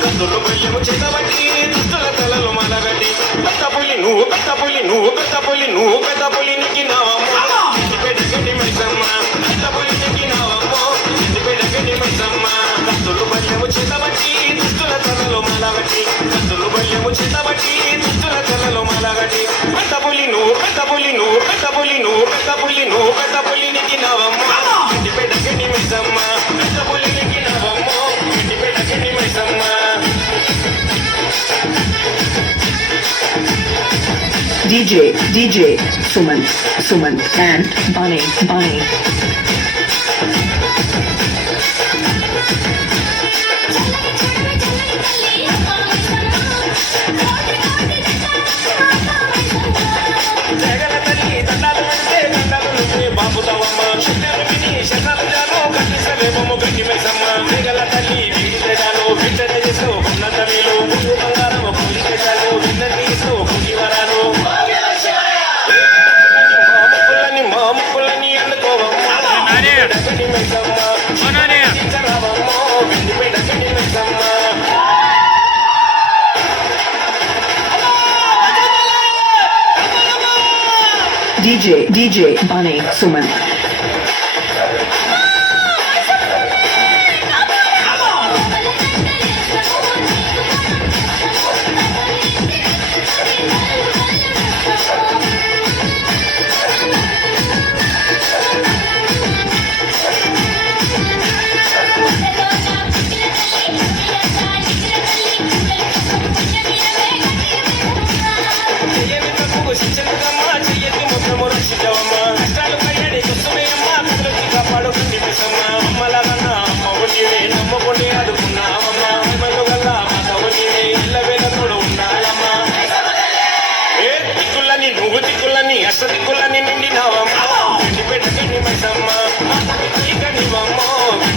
కత్తులు బల్యము చేతబట్టి దుస్తుల తలలు మలగట్టి పెద్ద పులి నువ్వు పెద్ద పులి నువ్వు పెద్ద పులి నువ్వు పెద్ద పులి నెక్కినావమ్మో పెద్ద మైసమ్మ పెద్ద పులి నెక్కినావమ్మో పెద్ద మైసమ్మ కత్తులు బల్యము చేతబట్టి దుస్తుల తలలు మలగట్టి కత్తులు బల్యము చేతబట్టి దుస్తుల తలలు మలగట్టి పెద్ద పులి నువ్వు పెద్ద పులి నువ్వు పెద్ద పులి నువ్వు పెద్ద పులి నువ్వు పెద్ద DJ, DJ, Suman, Suman, and Bunny, Bunny. DJ, DJ, Bunny, Suman. నువ్వు దిక్కులని అష్ట దిక్కులని నిండినావమ్మ. గడ్డి పెట్టకని మైసమ్మ. ఇక నీవమ్మ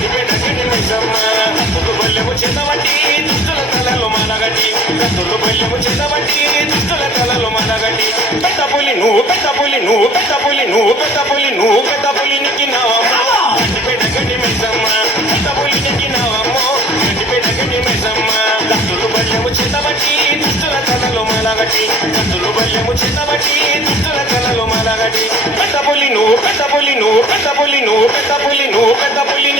గడ్డి మైసమ్మ. కత్తులు బల్లెము చేతబట్టి దుస్తుల తలలు మనగట్టి. కత్తులు బల్లెము చేతబట్టి దుస్తుల తలలు మనగట్టి. పెద్ద పులి నువ్వు పెద్ద పులి నువ్వు పెద్ద పులి నువ్వు పెద్ద పులి నువ్వు పెద్ద పులి నెక్కినావమ్మ గడ్డి పెట్టకని మైసమ్మ. పెద్ద పులి నెక్కినావమ్మ గడ్డి పెట్టకని మైసమ్మ. కత్తులు బల్లెము చేతబట్టి దుస్తుల తలలు మలగట్టి కత్తులు బల్లెము చేతబట్టి దుస్తుల తలలు మలగట్టి పెద్ద పులి నువ్వు పెద్ద పులి నువ్వు పెద్ద పులి నువ్వు పెద్ద పులి నువ్వు పెద్ద పులి